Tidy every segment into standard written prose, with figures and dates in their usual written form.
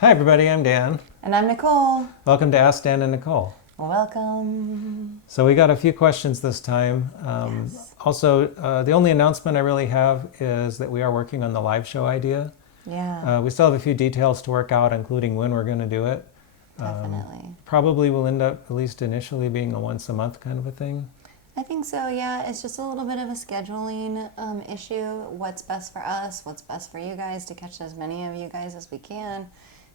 Hi everybody, I'm Dan. And I'm Nicole. Welcome to Ask Dan and Nicole. Welcome. So we got a few questions this time. Yes. Also, the only announcement I really have is that we are working on the live show idea. Yeah, We still have a few details to work out, including when we're going to do it. definitely. Probably will end up, at least initially, being a once a month kind of a thing. I think so, yeah. It's just a little bit of a scheduling issue. What's best for us, what's best for you guys to catch as many of you guys as we can.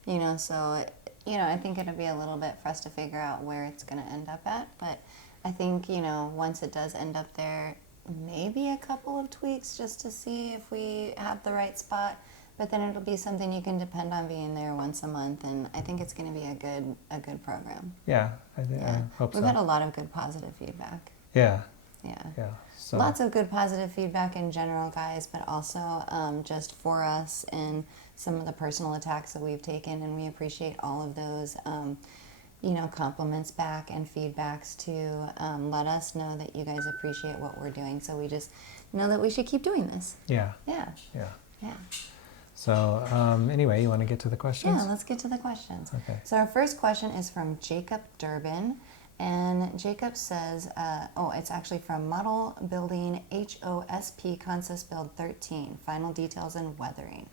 I think it'll be a little bit for us to figure out where it's going to end up at. But I think, once it does end up there, maybe a couple of tweaks just to see if we have the right spot. But then it'll be something you can depend on being there once a month, and I think it's going to be a good program. Yeah, I hope We've so. had a lot of good positive feedback. Yeah, Yeah. yeah. So, Lots of good positive feedback in general, guys, but also just for us and some of the personal attacks that we've taken, and we appreciate all of those, compliments back and feedbacks to let us know that you guys appreciate what we're doing. So we just know that we should keep doing this. yeah, Yeah. yeah. Yeah. So anyway, you want to get to the questions? Yeah, let's get to the questions. Okay. So our first question is from Jacob Durbin. And Jacob says, it's actually from Model Building HOSP Consist Build 13, Final Details and Weathering.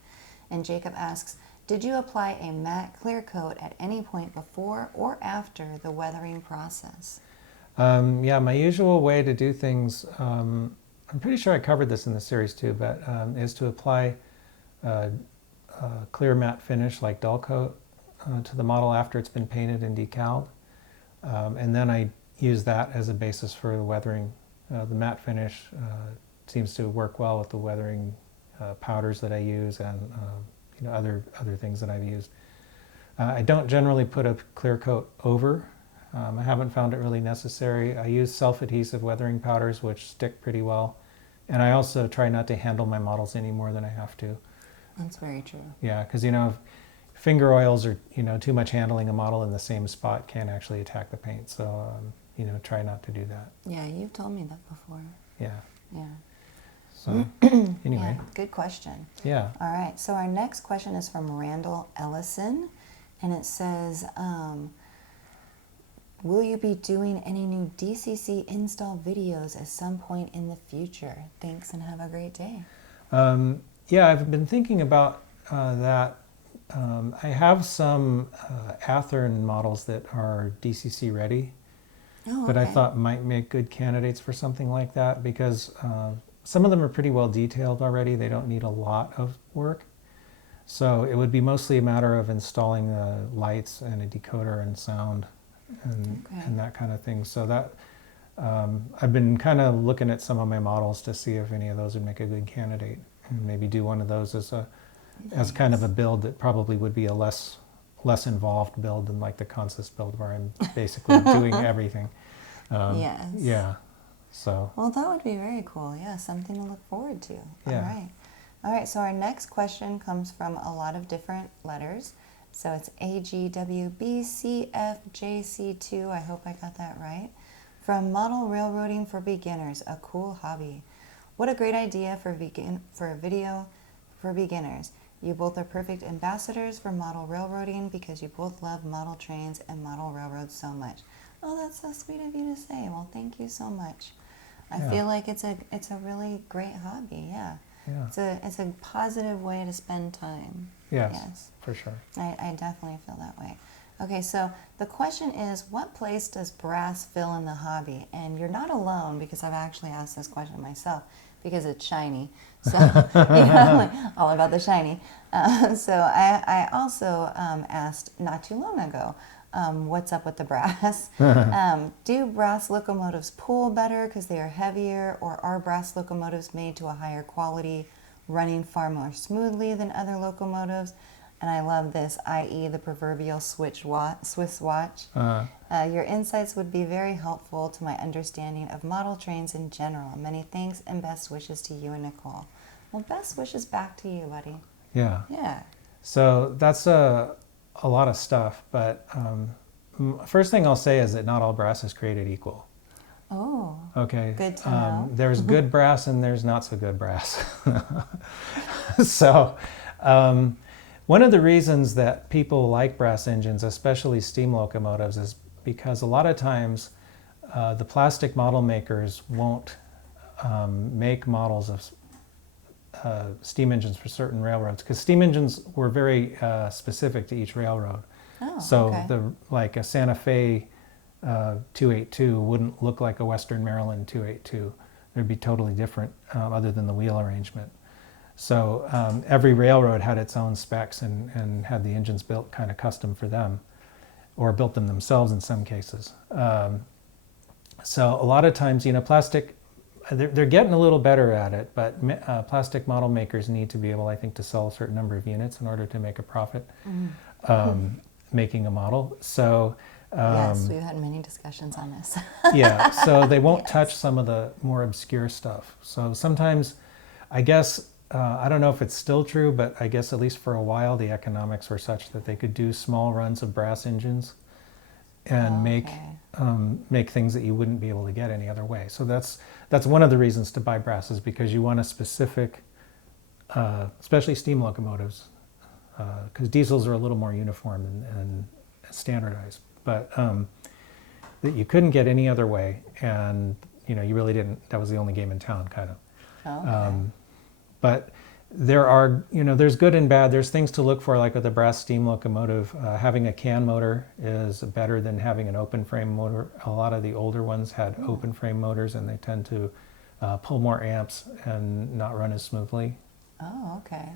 And Jacob asks, did you apply a matte clear coat at any point before or after the weathering process? Yeah, my usual way to do things, I'm pretty sure I covered this in the series too, but is to apply a clear matte finish like dull coat to the model after it's been painted and decaled. And then I use that as a basis for the weathering. The matte finish seems to work well with the weathering powders that I use and other things that I've used. I don't generally put a clear coat over. I haven't found it really necessary. I use self-adhesive weathering powders which stick pretty well. And I also try not to handle my models any more than I have to. That's very true. Yeah, because finger oils or too much handling a model in the same spot can actually attack the paint. So try not to do that. Yeah, you've told me that before. Yeah. Yeah. So anyway. Yeah, good question. Yeah. All right, so our next question is from Randall Ellison, and it says, will you be doing any new DCC install videos at some point in the future? Thanks and have a great day. Yeah, I've been thinking about that. I have some Athearn models that are DCC ready, that I thought might make good candidates for something like that because some of them are pretty well detailed already. They don't need a lot of work. So it would be mostly a matter of installing the lights and a decoder and sound and that kind of thing. So that I've been kind of looking at some of my models to see if any of those would make a good candidate and maybe do one of those as kind of a build that probably would be a less involved build than like the Consist build where I'm basically doing everything. Yes. Yeah. So. Well, that would be very cool. Yeah, something to look forward to. Yeah. All right, so our next question comes from a lot of different letters. So it's AGWBCFJC2. I hope I got that right. From Model Railroading for Beginners, a cool hobby. What a great idea for a video for beginners. You both are perfect ambassadors for model railroading because you both love model trains and model railroads so much. Oh, that's so sweet of you to say. Well, thank you so much. I feel like it's a really great hobby. Yeah. Yeah. It's a positive way to spend time. Yes. For sure. I definitely feel that way. Okay, so the question is, what place does brass fill in the hobby? And you're not alone because I've actually asked this question myself because it's shiny. So, I'm like, all about the shiny. So I also asked not too long ago, what's up with the brass? Do brass locomotives pull better because they are heavier, or are brass locomotives made to a higher quality, running far more smoothly than other locomotives? And I love this, i.e. the proverbial Swiss watch. Your insights would be very helpful to my understanding of model trains in general. Many thanks and best wishes to you and Nicole. Well, best wishes back to you, buddy. Yeah. Yeah. So that's a lot of stuff, but first thing I'll say is that not all brass is created equal. Oh. Okay. Good to know. There's good brass and there's not so good brass. So One of the reasons that people like brass engines, especially steam locomotives, is because a lot of times the plastic model makers won't make models of steam engines for certain railroads, because steam engines were very specific to each railroad. Oh, So okay. like a Santa Fe 282 wouldn't look like a Western Maryland 282. They'd be totally different other than the wheel arrangement. So every railroad had its own specs and had the engines built kind of custom for them, or built them themselves in some cases. So a lot of times, plastic, they're getting a little better at it, but plastic model makers need to be able, I think, to sell a certain number of units in order to make a profit making a model. So Yes, we've had many discussions on this. yeah, so they won't Yes. touch some of the more obscure stuff. So sometimes, I guess, I don't know if it's still true, but I guess at least for a while the economics were such that they could do small runs of brass engines and make things that you wouldn't be able to get any other way. So that's one of the reasons to buy brass, is because you want a specific, especially steam locomotives, because diesels are a little more uniform and standardized, but that you couldn't get any other way, and you really didn't. That was the only game in town, kind of. Okay. But there are, there's good and bad. There's things to look for, like with a brass steam locomotive. Having a can motor is better than having an open frame motor. A lot of the older ones had open frame motors, and they tend to pull more amps and not run as smoothly. Oh, okay.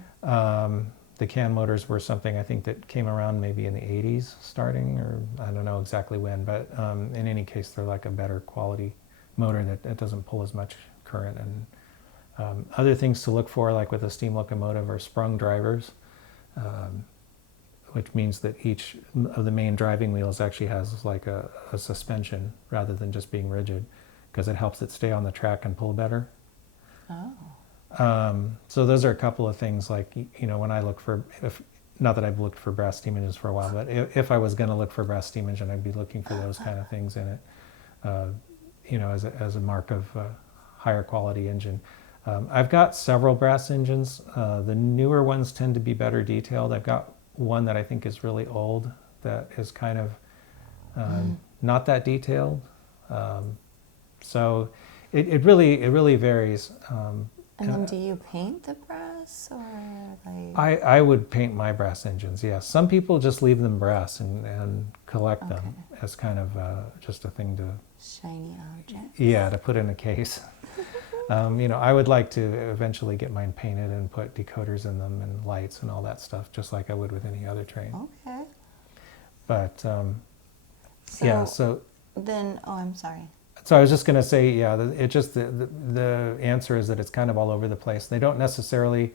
The can motors were something I think that came around maybe in the 80s starting, or I don't know exactly when, but in any case, they're like a better quality motor that doesn't pull as much current. And other things to look for, like with a steam locomotive, are sprung drivers, which means that each of the main driving wheels actually has like a suspension rather than just being rigid, because it helps it stay on the track and pull better. Oh. So those are a couple of things, like, when I look for, not that I've looked for brass steam engines for a while, but if I was going to look for a brass steam engine, I'd be looking for those kind of things in it, as a mark of higher quality engine. I've got several brass engines. The newer ones tend to be better detailed. I've got one that I think is really old that is kind of not that detailed. So it really varies. And then do you paint the brass, or like? I would paint my brass engines, yes. Some people just leave them brass and collect them as kind of just a thing to... Shiny object? Yeah, to put in a case. I would like to eventually get mine painted and put decoders in them and lights and all that stuff, just like I would with any other train. Okay. But So then, I'm sorry. So I was just going to say, yeah, the answer is that it's kind of all over the place. They don't necessarily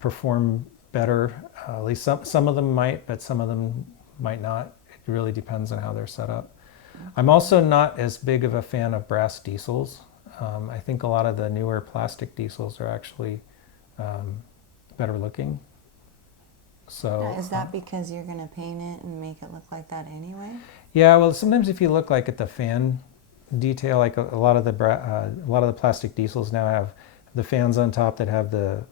perform better. At least some of them might, but some of them might not. It really depends on how they're set up. I'm also not as big of a fan of brass diesels. I think a lot of the newer plastic diesels are actually better looking. So Now, is that because you're going to paint it and make it look like that anyway? Yeah, well, sometimes if you look like at the fan detail, like a lot of the plastic diesels now have the fans on top that have the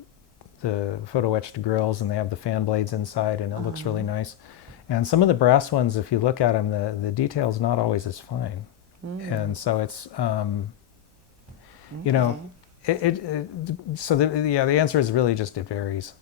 photo etched grills, and they have the fan blades inside, and it looks really nice. And some of the brass ones, if you look at them, the detail's not always as fine. And so it's the answer is really just it varies.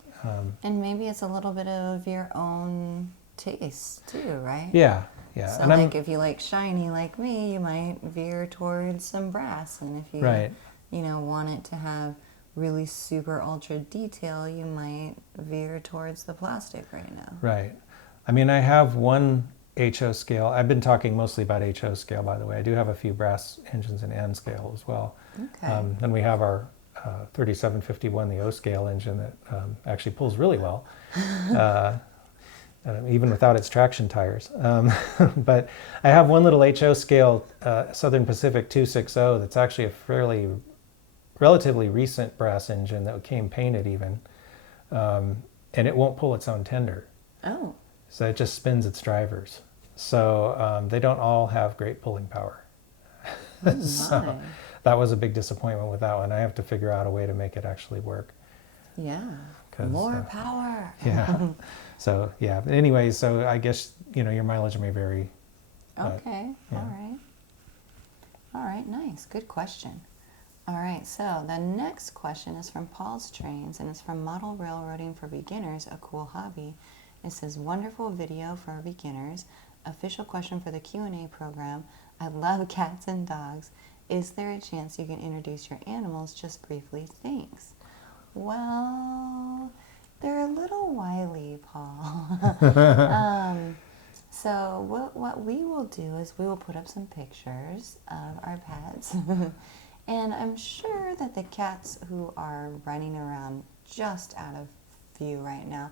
And maybe it's a little bit of your own taste too, right? Yeah. So And like if you like shiny like me, you might veer towards some brass. And if you want it to have really super ultra detail, you might veer towards the plastic right now. Right. I mean, I have one HO scale. I've been talking mostly about HO scale, by the way. I do have a few brass engines in N scale as well. Okay. Then we have our 3751, the O scale engine that actually pulls really well. Even without its traction tires. But I have one little HO scale Southern Pacific 260 that's actually a relatively recent brass engine that came painted even, and it won't pull its own tender. Oh. So it just spins its drivers. So they don't all have great pulling power. So that was a big disappointment with that one. I have to figure out a way to make it actually work. Yeah. More power. Yeah. So yeah. Anyway, so I guess your mileage may vary. Okay. Yeah. All right. All right. Nice. Good question. All right. So the next question is from Paul's Trains, and it's from Model Railroading for Beginners, a cool hobby. It says, wonderful video for beginners. Official question for the Q&A program. I love cats and dogs. Is there a chance you can introduce your animals just briefly? Thanks. Well, they're a little wily, Paul. So what we will do is we will put up some pictures of our pets. And I'm sure that the cats who are running around just out of view right now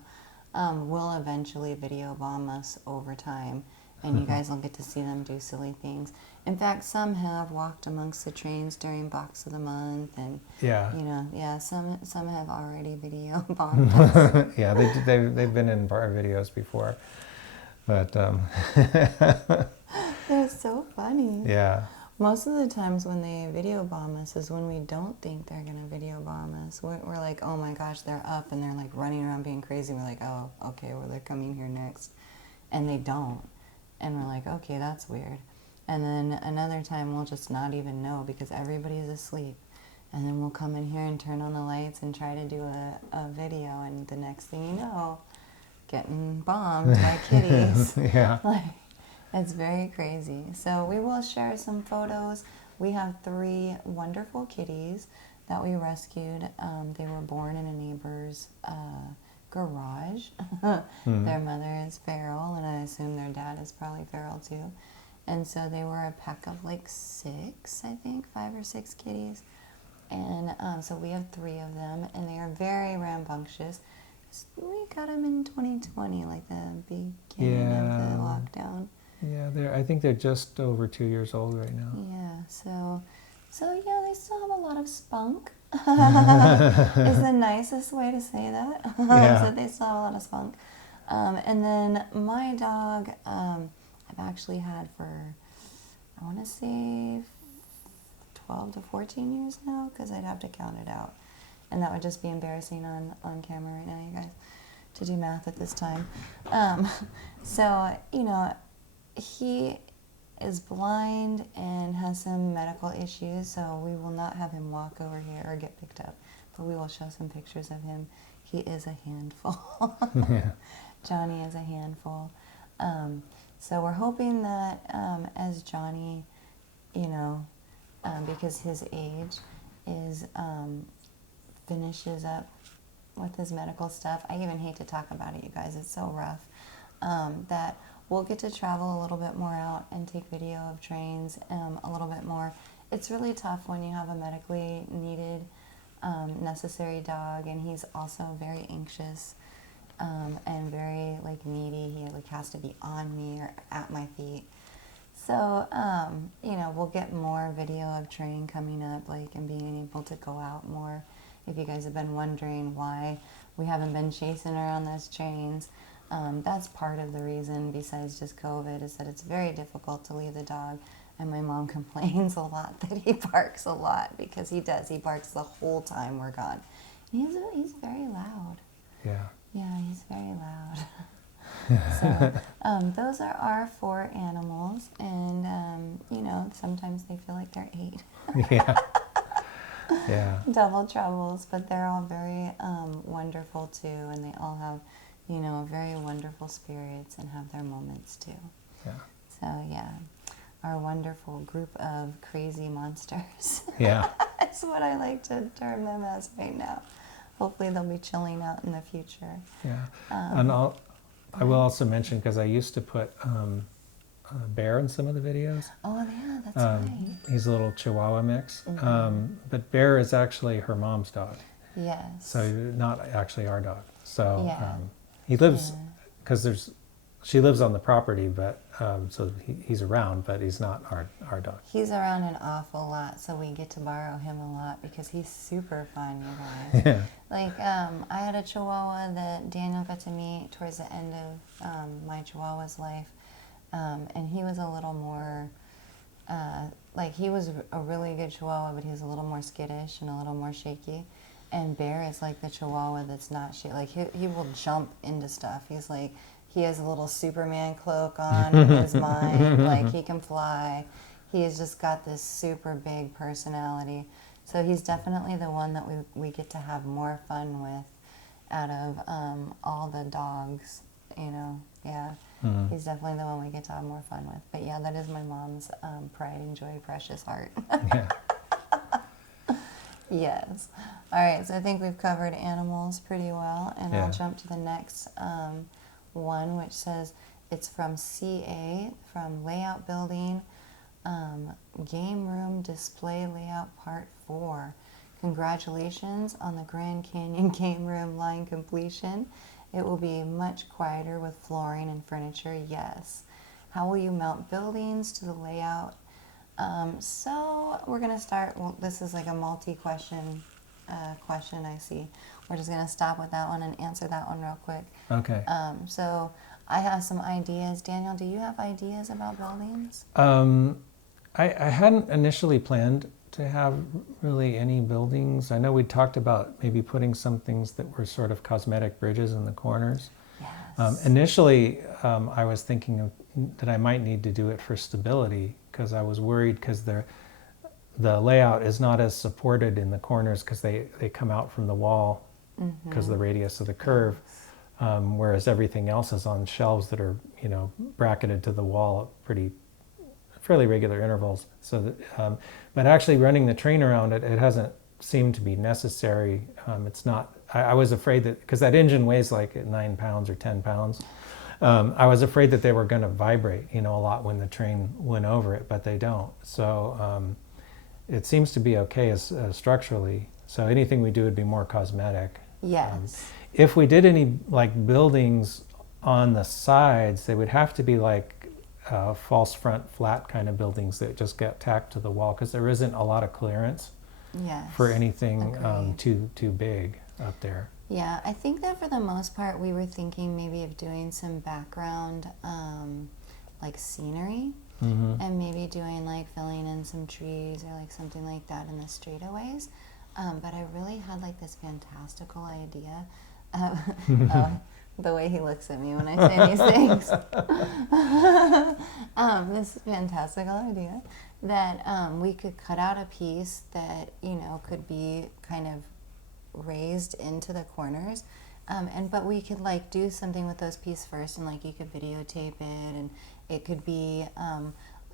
will eventually video bomb us over time. And you guys will get to see them do silly things. In fact, some have walked amongst the trains during Box of the Month, and some have already video bombed us. Yeah, they've been in our videos before, but they're so funny. Yeah. Most of the times when they video bomb us is when we don't think they're gonna video bomb us. We're like, oh my gosh, they're up and they're like running around being crazy. We're like, oh, okay, well they're coming here next, and they don't. And we're like, okay, that's weird. And then another time we'll just not even know because everybody's asleep. And then we'll come in here and turn on the lights and try to do a video. And the next thing you know, getting bombed by kitties. Yeah. Like, it's very crazy. So we will share some photos. We have 3 wonderful kitties that we rescued. They were born in a neighbor's garage. Their mother is feral, and I assume their dad is probably feral too. And so they were a pack of like 6, I think, 5 or 6 kitties. And so we have 3 of them, and they are very rambunctious. We got them in 2020, like the beginning of the lockdown. Yeah, I think they're just over 2 years old right now. Yeah, so yeah, they still have a lot of spunk. Is the nicest way to say that. Yeah. So they still have a lot of spunk. And then my dog, I've actually had for, I want to say 12 to 14 years now, because I'd have to count it out. And that would just be embarrassing on camera right now, you guys, to do math at this time. So, he is blind and has some medical issues, so we will not have him walk over here or get picked up, but we will show some pictures of him. He is a handful. Yeah. Johnny is a handful. So we're hoping that as Johnny, because his age is finishes up with his medical stuff. I even hate to talk about it, you guys. It's so rough. That we'll get to travel a little bit more out and take video of trains a little bit more. It's really tough when you have a medically needed, necessary dog, and he's also very anxious and very needy. He has to be on me or at my feet. So we'll get more video of train coming up, and being able to go out more. If you guys have been wondering why we haven't been chasing around those trains, that's part of the reason, besides just COVID, is that it's very difficult to leave the dog. And my mom complains a lot that he barks a lot, because he does. He barks the whole time we're gone. And he's very loud. Yeah. Yeah, he's very loud. So those are our 4 animals, and sometimes they feel like they're 8. Yeah. Yeah. Double troubles, but they're all very wonderful too, and they all have very wonderful spirits and have their moments too. Yeah. So yeah, our wonderful group of crazy monsters. Yeah. That's what I like to term them as right now. Hopefully they'll be chilling out in the future. Yeah. And I will also mention, because I used to put Bear in some of the videos. Oh yeah, that's right. He's a little Chihuahua mix. But Bear is actually her mom's dog. Yes. So not actually our dog. So Yeah. he lives, because she lives on the property, but so he's around, but he's not our dog. He's around an awful lot, so we get to borrow him a lot because he's super fun, you guys. Yeah. I had a Chihuahua that Daniel got to meet towards the end of my Chihuahua's life, and he was a little more, he was a really good Chihuahua, but he was a little more skittish and a little more shaky. And Bear is like the Chihuahua that's not shit. Like he will jump into stuff. He's like, he has a little Superman cloak on in his mind. Like he can fly. He's just got this super big personality. So he's definitely the one that we get to have more fun with out of all the dogs, you know. Yeah, he's definitely the one we get to have more fun with. But yeah, that is my mom's pride and joy, precious heart. Yeah. Yes. All right, so I think we've covered animals pretty well, and Yeah. I'll jump to the next one, which says it's from CA, from Layout Building, Game Room Display Layout Part 4. Congratulations on the Grand Canyon Game Room line completion. It will be much quieter with flooring and furniture, yes. How will you mount buildings to the layout? So we're going to start, well, this is like a multi-question question I see. We're just going to stop with that one and answer that one real quick. Okay. So I have some ideas. Daniel, do you have ideas about buildings? I hadn't initially planned to have really any buildings. I know we talked about maybe putting some things that were sort of cosmetic bridges in the corners. Yes. Initially, I was thinking that I might need to do it for stability because I was worried because the layout is not as supported in the corners because they come out from the wall because of the radius of the curve, whereas everything else is on shelves that are, you know, bracketed to the wall at fairly regular intervals. So that, but actually running the train around it hasn't seemed to be necessary. It's not. I was afraid that because that engine weighs like 9 pounds or 10 pounds. I was afraid that they were going to vibrate, you know, a lot when the train went over it, but they don't. So it seems to be okay as structurally. So anything we do would be more cosmetic. Yes. If we did any like buildings on the sides, they would have to be like false front flat kind of buildings that just get tacked to the wall because there isn't a lot of clearance Yes. for anything Agreed. too big up there. Yeah, I think that for the most part we were thinking maybe of doing some background like scenery and maybe doing like filling in some trees or like something like that in the straightaways. But I really had like this fantastical idea. The way he looks at me when I say these things. This fantastical idea that we could cut out a piece that, you know, could be kind of raised into the corners. But we could like do something with those pieces first, and like you could videotape it, and it could be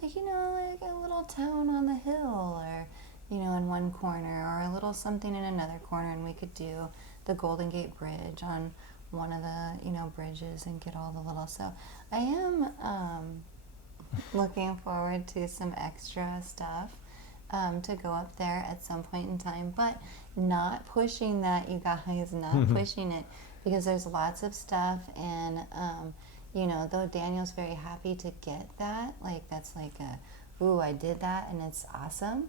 like, you know, like a little town on the hill, or, you know, in one corner, or a little something in another corner, and we could do the Golden Gate Bridge on one of the, you know, bridges and get all the little. So I am looking forward to some extra stuff to go up there at some point in time, but not pushing that, you guys, not pushing it, because there's lots of stuff, and you know, though Daniel's very happy to get that, like that's like a, ooh, I did that and it's awesome.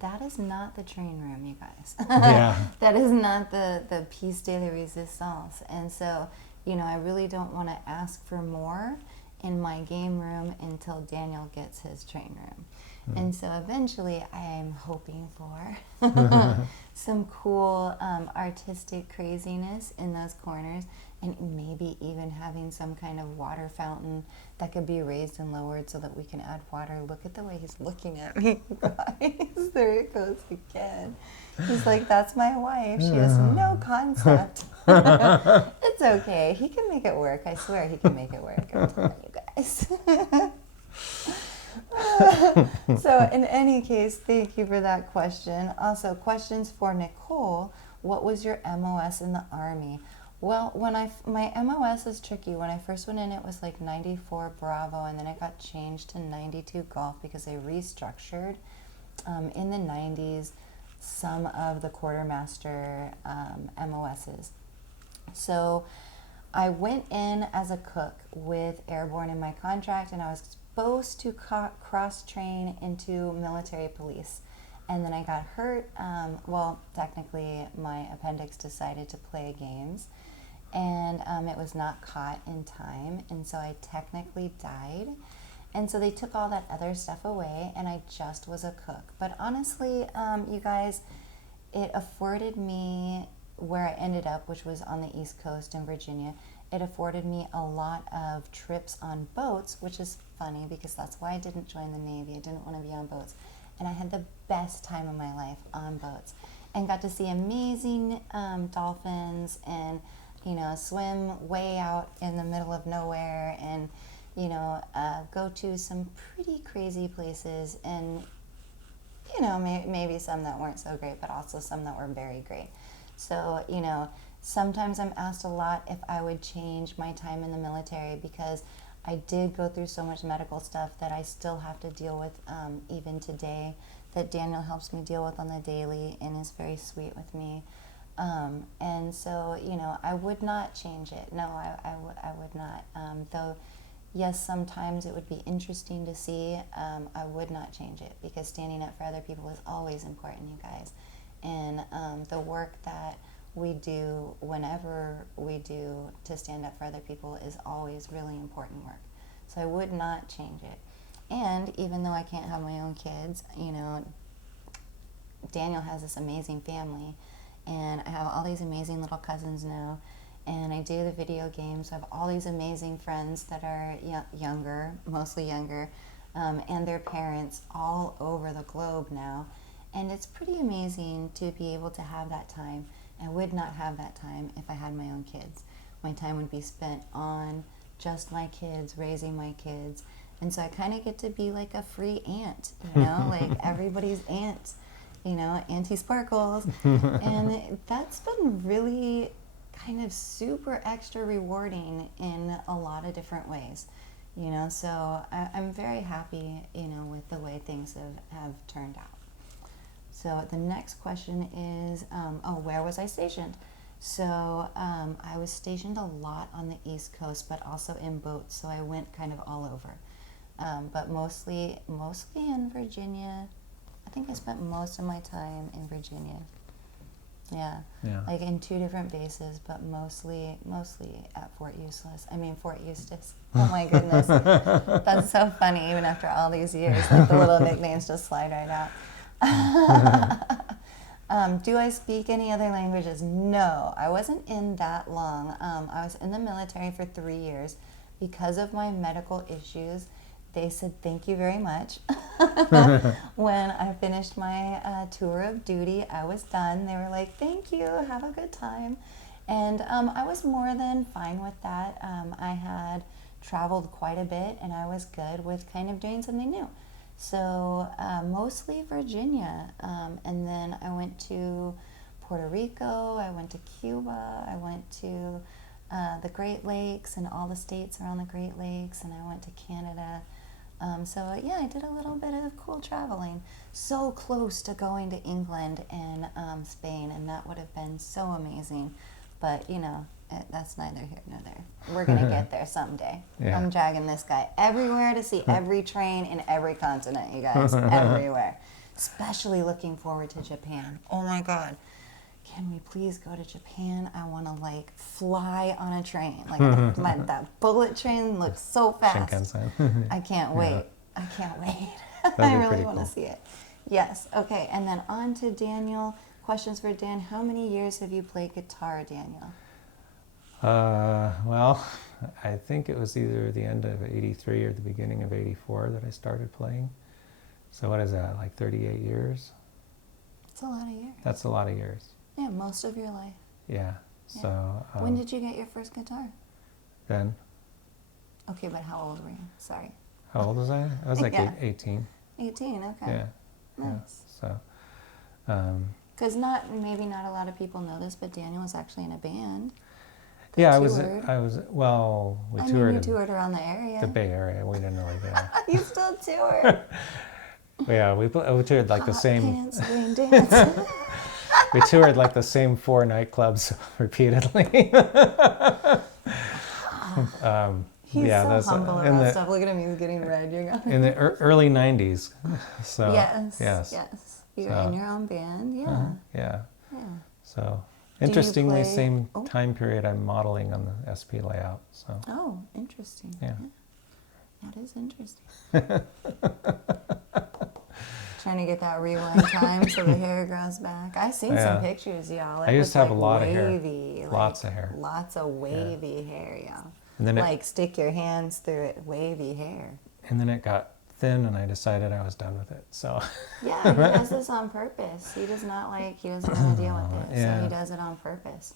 That is not the train room, you guys. Yeah. That is not the piece de la resistance. And so, you know, I really don't want to ask for more in my game room until Daniel gets his train room. And so eventually I am hoping for some cool artistic craziness in those corners, and maybe even having some kind of water fountain that could be raised and lowered so that we can add water. Look at the way he's looking at me, guys. There it goes again. He's like, that's my wife. She has no concept. It's okay. He can make it work. I swear he can make it work. I'm telling you guys. So in any case, thank you for that question. Also, questions for Nicole. What was your MOS in the Army? Well, my MOS is tricky. When I first went in, it was like 94 Bravo, and then it got changed to 92 Golf because they restructured in the 90s some of the quartermaster MOSs. So I went in as a cook with airborne in my contract, and I was supposed to cross-train into military police. And then I got hurt. Well, technically, my appendix decided to play games, and it was not caught in time, and so I technically died. And so they took all that other stuff away, and I just was a cook. But honestly, you guys, it afforded me where I ended up, which was on the East Coast in Virginia. It afforded me a lot of trips on boats, which is funny because that's why I didn't join the Navy. I didn't want to be on boats. And I had the best time of my life on boats and got to see amazing dolphins and, you know, swim way out in the middle of nowhere and, you know, go to some pretty crazy places and, you know, maybe some that weren't so great, but also some that were very great. So, you know, sometimes I'm asked a lot if I would change my time in the military because I did go through so much medical stuff that I still have to deal with even today, that Daniel helps me deal with on the daily and is very sweet with me. And so, you know, I would not change it. No, I would not. Though, yes, sometimes it would be interesting to see. I would not change it because standing up for other people is always important, you guys. And the work that we do whenever we do to stand up for other people is always really important work. So I would not change it. And even though I can't have my own kids, you know, Daniel has this amazing family, and I have all these amazing little cousins now, and I do the video games. I have all these amazing friends that are younger, mostly younger, and their parents all over the globe now. And it's pretty amazing to be able to have that time. I would not have that time if I had my own kids. My time would be spent on just my kids, raising my kids. And so I kind of get to be like a free aunt, you know, like everybody's aunt, you know, Auntie Sparkles. And that's been really kind of super extra rewarding in a lot of different ways, you know. So I'm very happy, you know, with the way things have turned out. So the next question is, where was I stationed? So I was stationed a lot on the East Coast, but also in boats. So I went kind of all over, but mostly in Virginia. I think I spent most of my time in Virginia. Yeah, like in 2 different bases, but mostly at Fort Eustis. Oh my goodness, that's so funny. Even after all these years, like the little nicknames just slide right out. Do I speak any other languages? No, I wasn't in that long. I was in the military for 3 years. Because of my medical issues, they said thank you very much. When I finished my tour of duty, I was done. They were like, thank you, have a good time. And I was more than fine with that. I had traveled quite a bit, and I was good with kind of doing something new. So mostly Virginia, and then I went to Puerto Rico, I went to Cuba, I went to the Great Lakes and all the states around the Great Lakes, and I went to Canada. So yeah, I did a little bit of cool traveling. So close to going to England and Spain, and that would have been so amazing. But you know, that's neither here nor there. We're going to get there someday. Yeah. I'm dragging this guy everywhere to see every train in every continent, you guys. Everywhere. Especially looking forward to Japan. Oh my God. Can we please go to Japan? I want to like fly on a train. Like that bullet train looks so fast. Shinkansen. I can't wait. Yeah. I can't wait. That'd I be really want to cool. see it. Yes. Okay. And then on to Daniel. Questions for Dan. How many years have you played guitar, Daniel? Well, I think it was either the end of '83 or the beginning of '84 that I started playing. So what is that, like 38 years? That's a lot of years. That's a lot of years. Yeah, most of your life. Yeah. So. When did you get your first guitar? Then. Okay, but how old were you? Sorry. How old was I? I was like Yeah. 18. 18, okay. Yeah. Nice. Yeah. So. Because maybe not a lot of people know this, but Daniel was actually in a band. Yeah, toured. I was. Well, we I toured. mean, you toured around the area. The Bay Area. We didn't really go. You still tour. Yeah, we toured like the same. Pants, rain dance. We toured like the same 4 nightclubs repeatedly. He's yeah, so humble about stuff. Look at him, he's getting red. In the early '90s. So. Yes. You were in your own band, yeah. Yeah. Yeah. So. Interestingly, play- same time period I'm modeling on the SP layout. So. Oh, interesting. Yeah. That is interesting. Trying to get that rewind time so the hair grows back. I've seen some pictures, y'all. I used to have a lot wavy, of hair. Lots of hair. Lots of wavy hair, y'all. And then like stick your hands through it, wavy hair. And then it got thin, and I decided I was done with it. So yeah, he does this on purpose. He does not he doesn't want to deal with it, so he does it on purpose.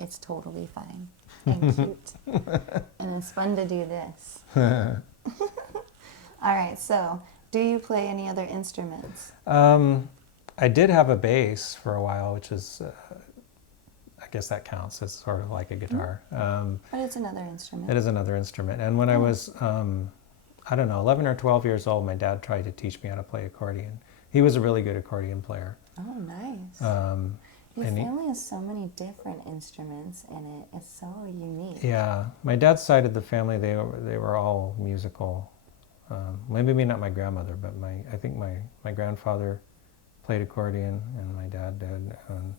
It's totally fine and cute, and it's fun to do this. All right, so do you play any other instruments? I did have a bass for a while, which is, I guess that counts as sort of like a guitar. But it's another instrument. It is another instrument. And when I was, I don't know, 11 or 12 years old, my dad tried to teach me how to play accordion. He was a really good accordion player. Oh, nice. Your family has so many different instruments in it. It's so unique. Yeah. My dad's side of the family, they were all musical. Maybe not my grandmother, but I think my grandfather played accordion, and my dad did. And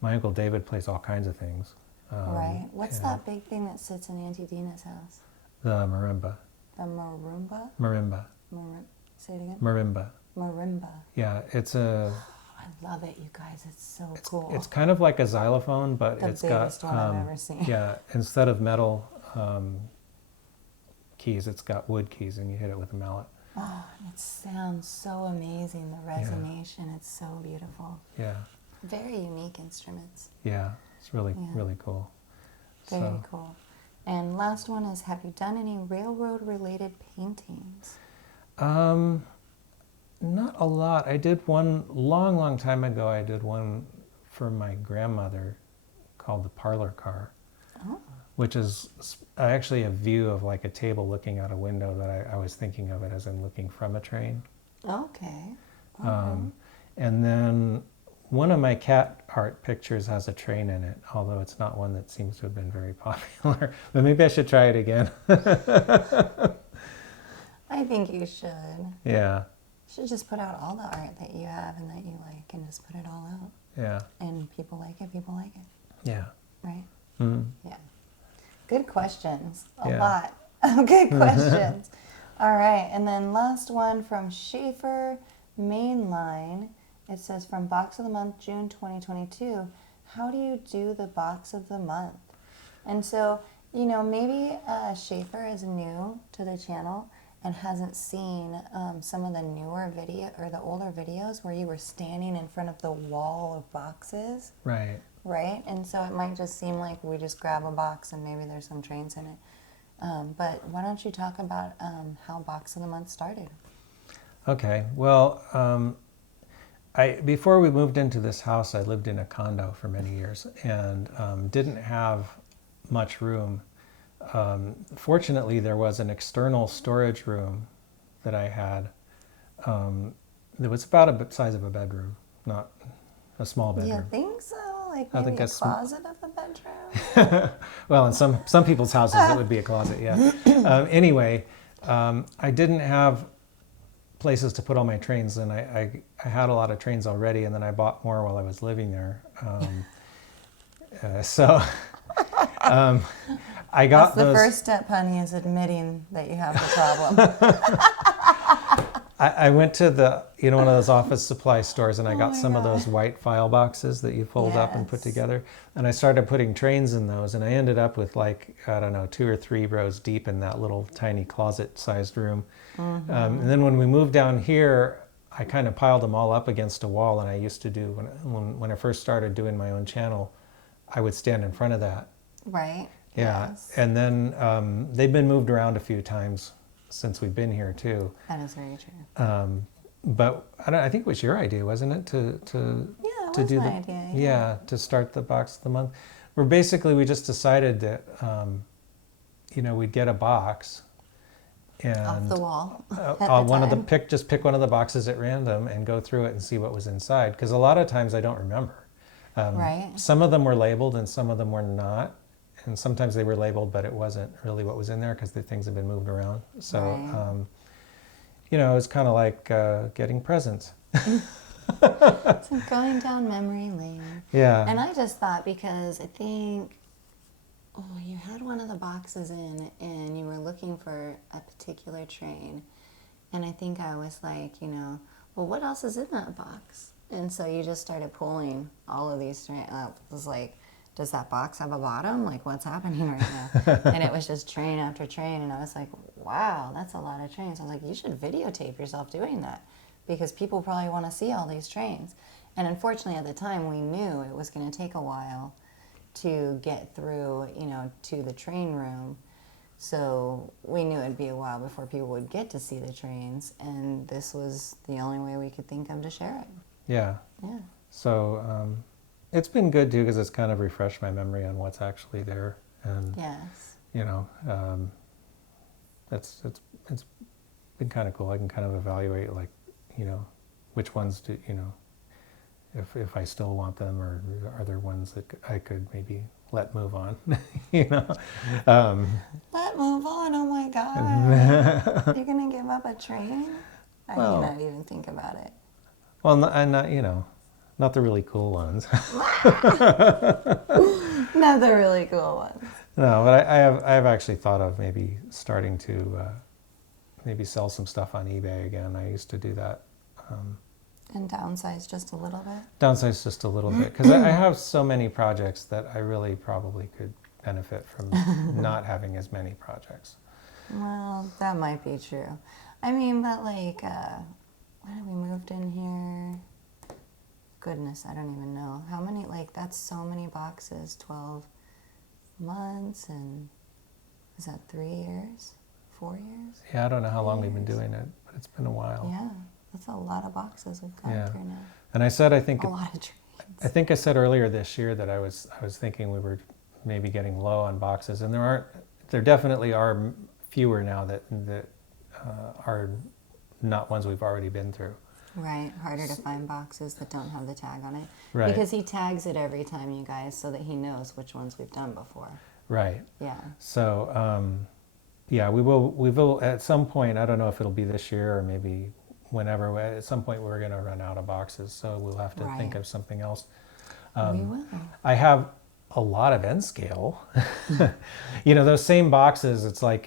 my Uncle David plays all kinds of things. Right. What's that big thing that sits in Auntie Dina's house? The marimba. The marimba? Marimba. Say it again? Marimba. Marimba. Yeah, it's a... I love it, you guys. It's so cool. It's kind of like a xylophone, but it's got... The biggest one I've ever seen. Yeah, instead of metal keys, it's got wood keys, and you hit it with a mallet. Oh, it sounds so amazing. The resonation, it's so beautiful. Yeah. Very unique instruments. Yeah, it's really cool. Very cool. And last one is, have you done any railroad-related paintings? Not a lot. I did one long time ago. I did one for my grandmother called the parlor car, which is actually a view of like a table looking out a window that I was thinking of it as in looking from a train. Okay. And then one of my cat art pictures has a train in it, although it's not one that seems to have been very popular. But maybe I should try it again. I think you should. Yeah. You should just put out all the art that you have and that you like, and just put it all out. Yeah. And people like it, people like it. Yeah. Right? Mm-hmm. Yeah. Good questions. A lot of good questions. All right. And then last one from Schaefer Mainline. It says, from Box of the Month, June 2022, how do you do the Box of the Month? And so, maybe Schaefer is new to the channel and hasn't seen some of the newer video or the older videos where you were standing in front of the wall of boxes. Right. Right? And so it might just seem like we just grab a box and maybe there's some trains in it. But why don't you talk about how Box of the Month started? Okay. Well, before we moved into this house, I lived in a condo for many years and didn't have much room. Fortunately, there was an external storage room that I had. It was about the size of a bedroom, not a small bedroom. You think so? Like maybe a closet of a bedroom? Well, in some people's houses, it would be a closet, yeah. Anyway, I didn't have places to put all my trains, and I had a lot of trains already, and then I bought more while I was living there. I got That's the first step, honey, is admitting that you have the problem. I went to one of those office supply stores, and I got some of those white file boxes that you fold up and put together, and I started putting trains in those, and I ended up with 2 or 3 rows deep in that little tiny closet-sized room. Mm-hmm. And then when we moved down here, I kind of piled them all up against a wall, and I used to do, when I first started doing my own channel, I would stand in front of that. Right. Yeah, yes. And then they've been moved around a few times since we've been here too. That is very true. But I think it was your idea, wasn't it, to do my idea. Yeah, to start the Box of the Month. We just decided that we'd get a box and off the wall. Pick one of the boxes at random and go through it and see what was inside. Because a lot of times I don't remember. Right. Some of them were labeled and some of them were not. And sometimes they were labeled, but it wasn't really what was in there because the things had been moved around. So, right. It was kind of like getting presents. It's like going down memory lane. Yeah. And I just thought, because I think, you had one of the boxes in and you were looking for a particular train. And I think I was like, well, what else is in that box? And so you just started pulling all of these trains. It was like, does that box have a bottom? Like, what's happening right now? And it was just train after train. And I was like, wow, that's a lot of trains. I was like, you should videotape yourself doing that because people probably want to see all these trains. And unfortunately, at the time, we knew it was going to take a while to get through, to the train room. So we knew it'd be a while before people would get to see the trains. And this was the only way we could think of to share it. Yeah. Yeah. So it's been good too because it's kind of refreshed my memory on what's actually there, and Yes. it's been kind of cool. I can kind of evaluate like which ones do if I still want them, or are there ones that I could maybe let move on. Let move on. Oh my God. You're gonna give up a train? I cannot even think about it. Well, and not the really cool ones. Not the really cool ones. No, but I have actually thought of maybe starting to maybe sell some stuff on eBay again. I used to do that. And downsize just a little bit? Downsize just a little bit. Because I have so many projects that I really probably could benefit from not having as many projects. Well, that might be true. I mean, but like, when we moved in here, goodness, I don't even know. How many, like, that's so many boxes, 12 months, and is that 3 years? 4 years? Yeah, I don't know how long we've been doing it, but it's been a while. Yeah, that's a lot of boxes we've gone through now. And I said, I think a lot of trains. I think I said earlier this year that I was thinking we were maybe getting low on boxes, and there definitely are fewer now that are not ones we've already been through. Right, harder to find boxes that don't have the tag on it. Right. Because he tags it every time, you guys, so that he knows which ones we've done before. Right. Yeah. So, yeah, we will at some point, I don't know if it'll be this year or maybe whenever, at some point we're going to run out of boxes, so we'll have to think of something else. We will. I have a lot of N scale. Those same boxes, it's like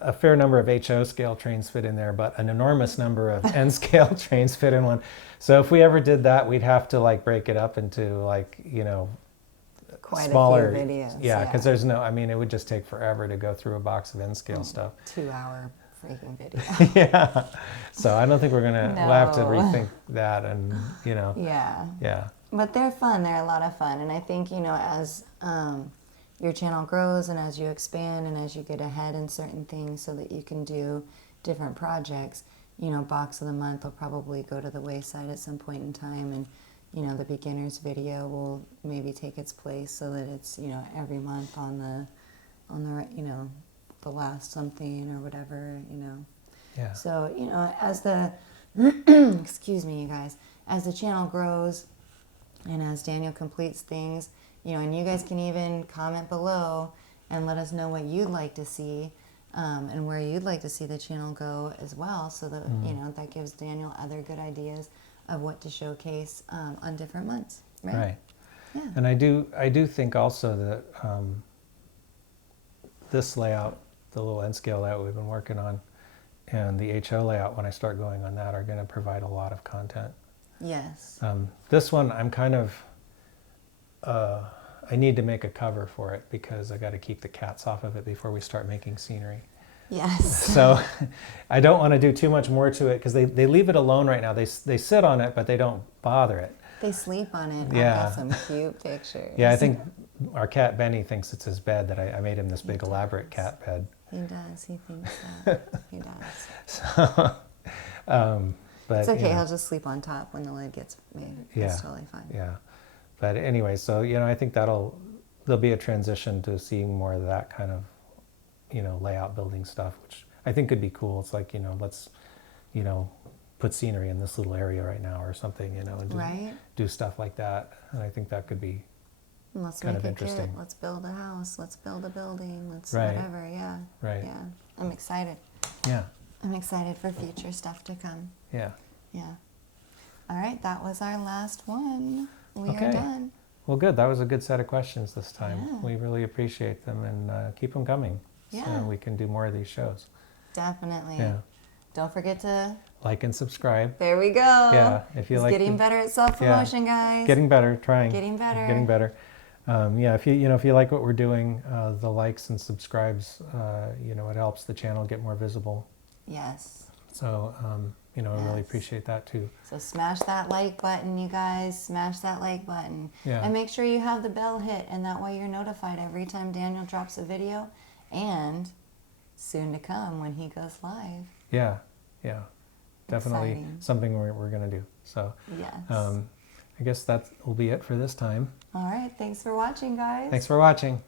a fair number of HO scale trains fit in there, but an enormous number of N scale trains fit in one. So if we ever did that, we'd have to like break it up into like, Quite smaller a few videos. Yeah, because there's it would just take forever to go through a box of N scale stuff. 2-hour freaking video. Yeah. So I don't think we'll have to rethink that, and Yeah. Yeah. But they're fun. They're a lot of fun. And I think, as your channel grows and as you expand and as you get ahead in certain things so that you can do different projects, Box of the Month will probably go to the wayside at some point in time. And, the beginner's video will maybe take its place so that it's, every month on the the last something or whatever, Yeah. So, as the, excuse me, you guys, as the channel grows and as Daniel completes things, and you guys can even comment below and let us know what you'd like to see and where you'd like to see the channel go as well, so that, that gives Daniel other good ideas of what to showcase on different months, right? Right. Yeah. And I do think also that this layout, the little N scale layout we've been working on, and the HO layout, when I start going on that, are going to provide a lot of content. Yes. This one, I'm kind of, I need to make a cover for it because I got to keep the cats off of it before we start making scenery. Yes. So I don't want to do too much more to it because they leave it alone right now. They sit on it, but they don't bother it. They sleep on it. Yeah. I got some cute pictures. Yeah, I think our cat Benny thinks it's his bed, that I made him this big elaborate cat bed. He does. He thinks that. He does. So, but It's okay. He'll just sleep on top when the lid gets made. Yeah. It's totally fine. Yeah. But anyway, so, I think there'll be a transition to seeing more of that kind of, layout building stuff, which I think could be cool. It's like, let's, put scenery in this little area right now or something, and do stuff like that. And I think that could be Let's kind make of it interesting. good. Let's build a house. Let's build a building. Let's Right. whatever. Yeah. Right. Yeah. I'm excited. Yeah. I'm excited for future stuff to come. Yeah. Yeah. All right. That was our last one. We Okay. are done. Well, good. That was a good set of questions this time. Yeah. We really appreciate them, and keep them coming Yeah. so we can do more of these shows. Definitely. Yeah. don't forget to like and subscribe. There we go. Yeah, if you He's like getting better at self-promotion, guys. Getting better, trying. Getting better. Getting better. Yeah, if you like what we're doing, the likes and subscribes, it helps the channel get more visible. Yes. So, I really appreciate that too. So smash that like button, you guys. Smash that like button. Yeah. And make sure you have the bell hit, and that way you're notified every time Daniel drops a video, and soon to come when he goes live. Yeah, definitely Exciting. something we're going to do. So, yes. I guess that will be it for this time. All right. Thanks for watching, guys. Thanks for watching.